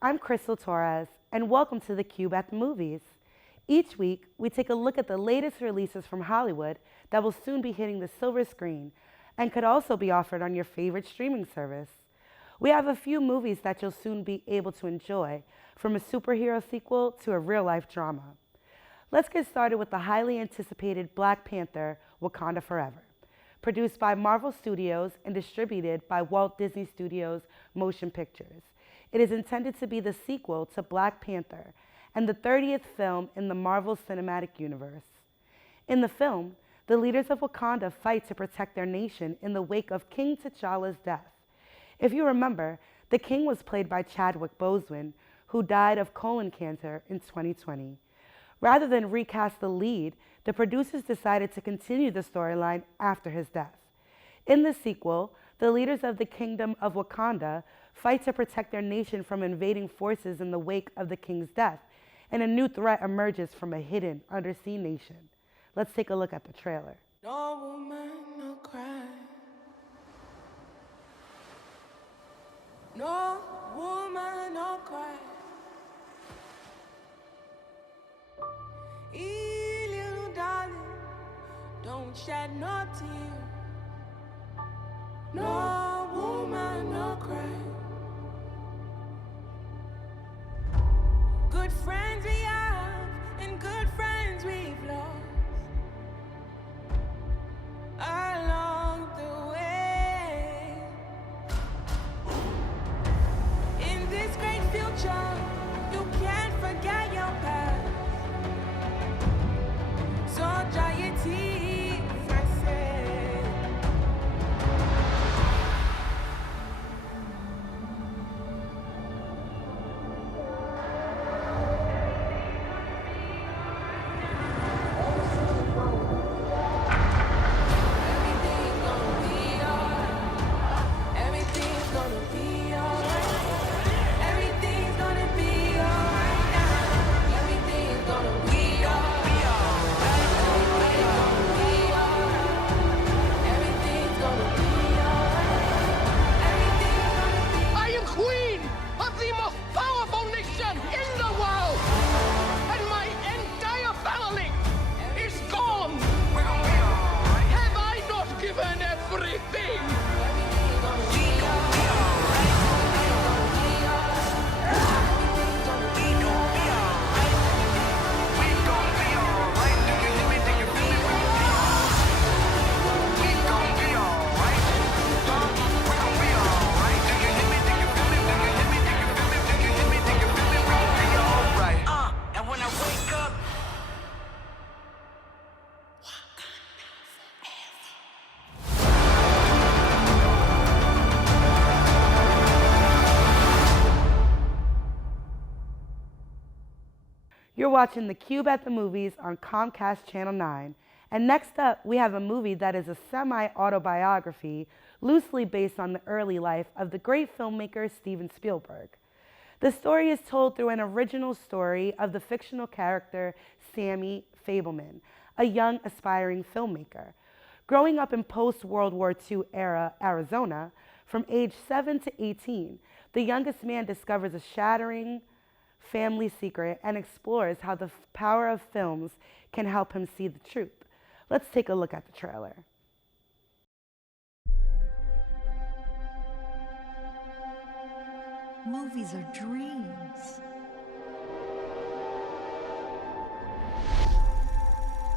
I'm Crystal Torres, and welcome to theCUBE at the Movies. Each week, we take a look at the latest releases from Hollywood that will soon be hitting the silver screen and could also be offered on your favorite streaming service. We have a few movies that you'll soon be able to enjoy, from a superhero sequel to a real-life drama. Let's get started with the highly anticipated Black Panther: Wakanda Forever. Produced by Marvel Studios and distributed by Walt Disney Studios Motion Pictures. It is intended to be the sequel to Black Panther and the 30th film in the Marvel Cinematic Universe. In the film, the leaders of Wakanda fight to protect their nation in the wake of King T'Challa's death. If you remember, the king was played by Chadwick Boseman, who died of colon cancer in 2020. Rather than recast the lead, the producers decided to continue the storyline after his death. In the sequel, the leaders of the Kingdom of Wakanda fight to protect their nation from invading forces in the wake of the king's death, and a new threat emerges from a hidden undersea nation. Let's take a look at the trailer. No woman, no cry. No woman, no cry. Little darling, don't shed no tear. No woman, no cry. Good friends we have and good friends we've lost along the way. In this great future, you can't forget your past. So dry your tears, I say. Everything's gonna be alright. Everything's gonna be alright. Everything's gonna be alright now. Everything's gonna be alright. I am queen of the most powerful nation in the world, and my entire family is gone. Have I not given everything? And when I wake up, You're watching theCUBE at the Movies on Comcast Channel 9. And next up, we have a movie that is a semi-autobiography, loosely based on the early life of the great filmmaker Steven Spielberg. The story is told through an original story of the fictional character Sammy Fableman, a young aspiring filmmaker. Growing up in post-World War II era Arizona, from age 7 to 18, the youngest man discovers a shattering family secret and explores how the power of films can help him see the truth. Let's take a look at the trailer. Movies are dreams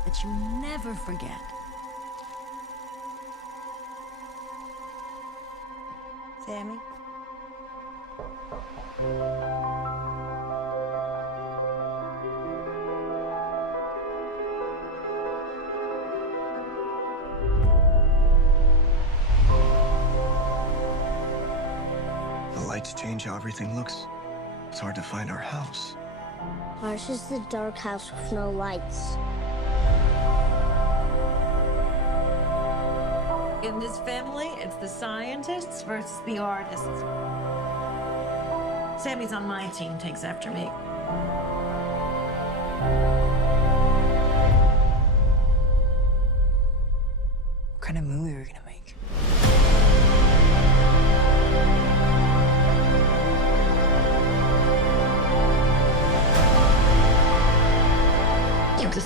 that you never forget. Sammy? The lights change how everything looks. It's hard to find our house. Ours is the dark house with no lights. In this family, it's the scientists versus the artists. Sammy's on my team, takes after me. What kind of movie are we gonna make?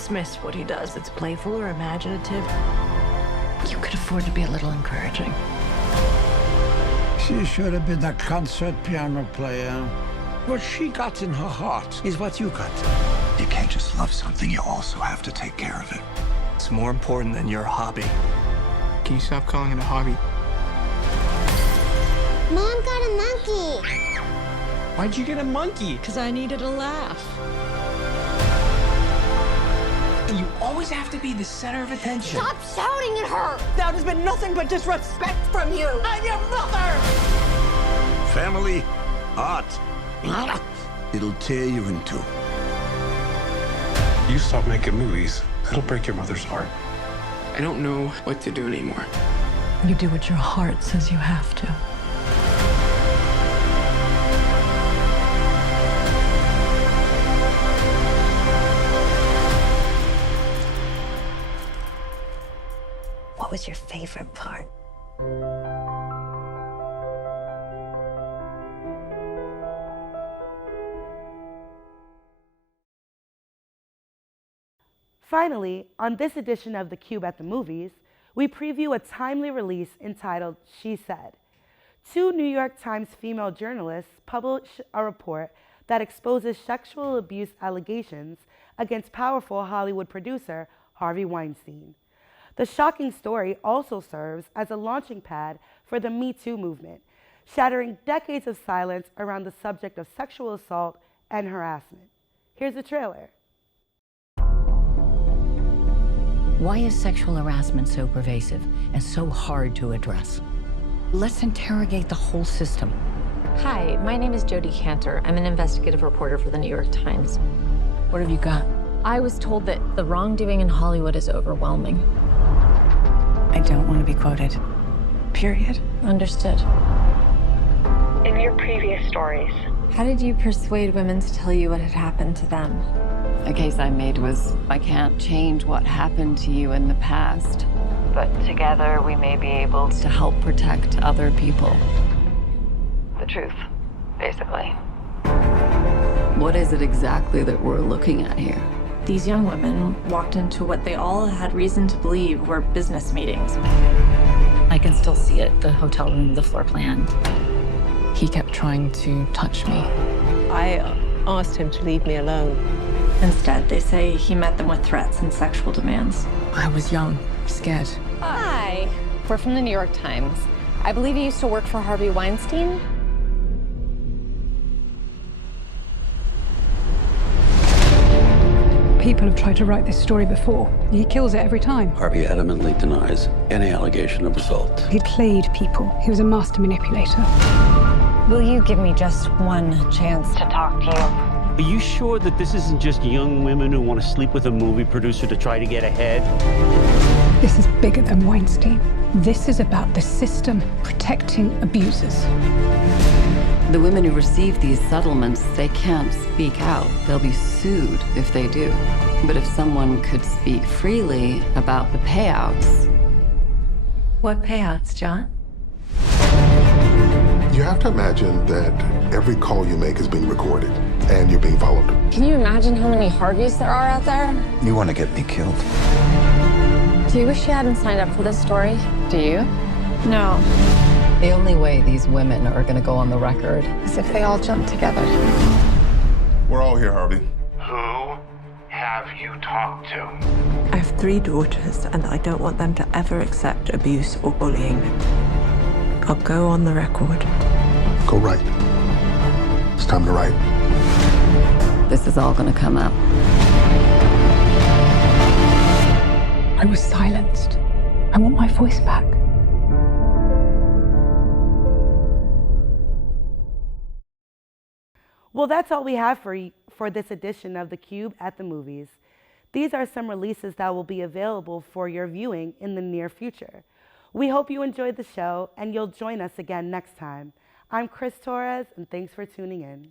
dismiss what he does. It's playful or imaginative. You could afford to be a little encouraging. She should have been a concert piano player. What she got in her heart is what you got. You can't just love something, you also have to take care of it. It's more important than your hobby. Can you stop calling it a hobby? Mom got a monkey. Why'd you get a monkey? Because I needed a laugh. You always have to be the center of attention. Stop shouting at her. That has been nothing but disrespect from you. I'm your mother! Family, art. It'll tear you in two. You stop making movies, it'll break your mother's heart. I don't know what to do anymore. You do what your heart says you have to. What was your favorite part? Finally, on this edition of theCUBE at the Movies, we preview a timely release entitled She Said. Two New York Times female journalists published a report that exposes sexual abuse allegations against powerful Hollywood producer Harvey Weinstein. The shocking story also serves as a launching pad for the Me Too movement, shattering decades of silence around the subject of sexual assault and harassment. Here's the trailer. Why is sexual harassment so pervasive and so hard to address? Let's interrogate the whole system. Hi, my name is Jodi Kantor. I'm an investigative reporter for the New York Times. What have you got? I was told that the wrongdoing in Hollywood is overwhelming. I don't want to be quoted. Period. Understood. In your previous stories, How did you persuade women to tell you what had happened to them? The case I made was, I can't change what happened to you in the past, but together we may be able to help protect other people. The truth, basically. What is it exactly that we're looking at here? These young women walked into what they all had reason to believe were business meetings. I can still see it, the hotel room, the floor plan. He kept trying to touch me. I asked him to leave me alone. Instead, they say he met them with threats and sexual demands. I was young, scared. Hi. We're from the New York Times. I believe you used to work for Harvey Weinstein. People have tried to write this story before. He kills it every time. Harvey adamantly denies any allegation of assault. He played people. He was a master manipulator. Will you give me just one chance to talk to you? Are you sure that this isn't just young women who want to sleep with a movie producer to try to get ahead? This is bigger than Weinstein. This is about the system protecting abusers. The women who receive these settlements, they can't speak out. They'll be sued if they do. But if someone could speak freely about the payouts... What payouts, John? You have to imagine that every call you make is being recorded, and you're being followed. Can you imagine how many Harveys there are out there? You want to get me killed? Do you wish you hadn't signed up for this story? Do you? No. The only way these women are going to go on the record is if they all jump together. We're all here, Harvey. Who have you talked to? I have 3 daughters, and I don't want them to ever accept abuse or bullying. I'll go on the record. Go write. It's time to write. This is all going to come out. I was silenced. I want my voice back. Well, that's all we have for this edition of theCUBE at the Movies. These are some releases that will be available for your viewing in the near future. We hope you enjoyed the show and you'll join us again next time. I'm Chris Torres, and thanks for tuning in.